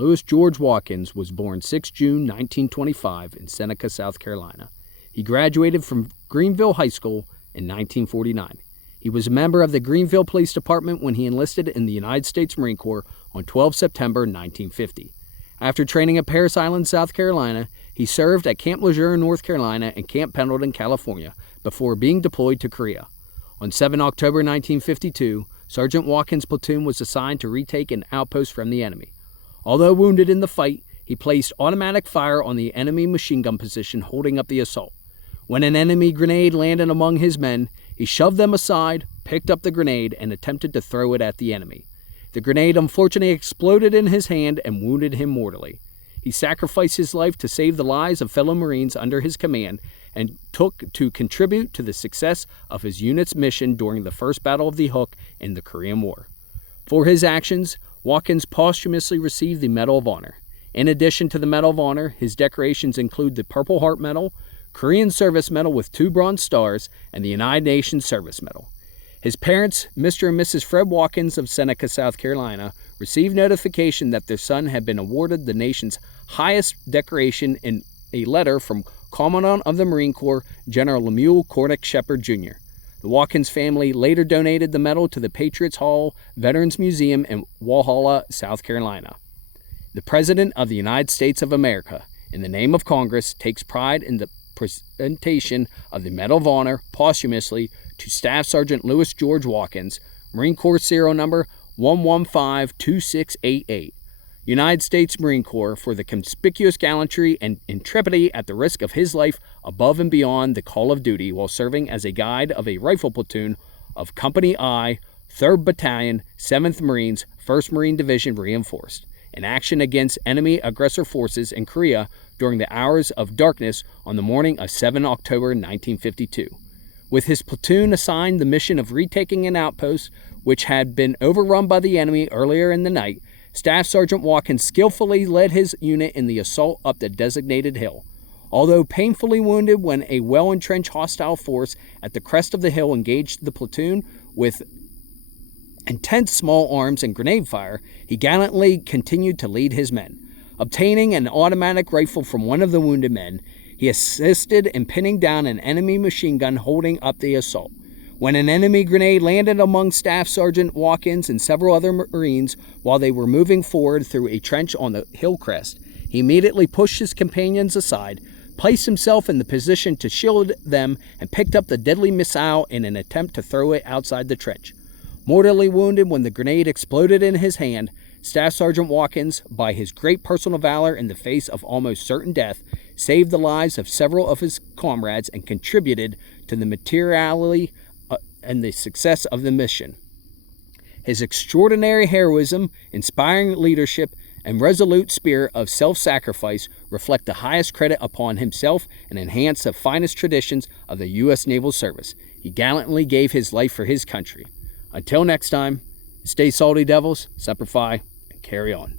Louis George Watkins was born 6 June 1925 in Seneca, South Carolina. He graduated from Greenville High School in 1949. He was a member of the Greenville Police Department when he enlisted in the United States Marine Corps on 12 September 1950. After training at Parris Island, South Carolina, he served at Camp Lejeune, North Carolina, and Camp Pendleton, California, before being deployed to Korea. On 7 October 1952, Sergeant Watkins' platoon was assigned to retake an outpost from the enemy. Although wounded in the fight, he placed automatic fire on the enemy machine gun position holding up the assault. When an enemy grenade landed among his men, he shoved them aside, picked up the grenade, and attempted to throw it at the enemy. The grenade unfortunately exploded in his hand and wounded him mortally. He sacrificed his life to save the lives of fellow Marines under his command and took to contribute to the success of his unit's mission during the First Battle of the Hook in the Korean War. For his actions, Watkins posthumously received the Medal of Honor. In addition to the Medal of Honor, his decorations include the Purple Heart Medal, Korean Service Medal with 2 bronze stars, and the United Nations Service Medal. His parents, Mr. and Mrs. Fred Watkins of Seneca, South Carolina, received notification that their son had been awarded the nation's highest decoration in a letter from Commandant of the Marine Corps, General Lemuel Cornick Shepard, Jr. The Watkins family later donated the medal to the Patriots Hall Veterans Museum in Walhalla, South Carolina. The President of the United States of America, in the name of Congress, takes pride in the presentation of the Medal of Honor posthumously to Staff Sergeant Louis George Watkins, Marine Corps serial number 1152688, United States Marine Corps, for the conspicuous gallantry and intrepidity at the risk of his life above and beyond the call of duty while serving as a guide of a rifle platoon of Company I, 3rd Battalion, 7th Marines, 1st Marine Division Reinforced, in action against enemy aggressor forces in Korea during the hours of darkness on the morning of 7 October 1952. With his platoon assigned the mission of retaking an outpost which had been overrun by the enemy earlier in the night, Staff Sergeant Watkins skillfully led his unit in the assault up the designated hill. Although painfully wounded when a well-entrenched hostile force at the crest of the hill engaged the platoon with intense small arms and grenade fire, he gallantly continued to lead his men. Obtaining an automatic rifle from one of the wounded men, he assisted in pinning down an enemy machine gun holding up the assault. When an enemy grenade landed among Staff Sergeant Watkins and several other Marines while they were moving forward through a trench on the hill crest, he immediately pushed his companions aside, placed himself in the position to shield them, and picked up the deadly missile in an attempt to throw it outside the trench. Mortally wounded when the grenade exploded in his hand, Staff Sergeant Watkins, by his great personal valor in the face of almost certain death, saved the lives of several of his comrades and contributed to the materiality and the success of the mission. His extraordinary heroism, inspiring leadership, and resolute spirit of self-sacrifice reflect the highest credit upon himself and enhance the finest traditions of the U.S. Naval Service. He gallantly gave his life for his country. Until next time, stay salty, devils, Semper Fi, and carry on.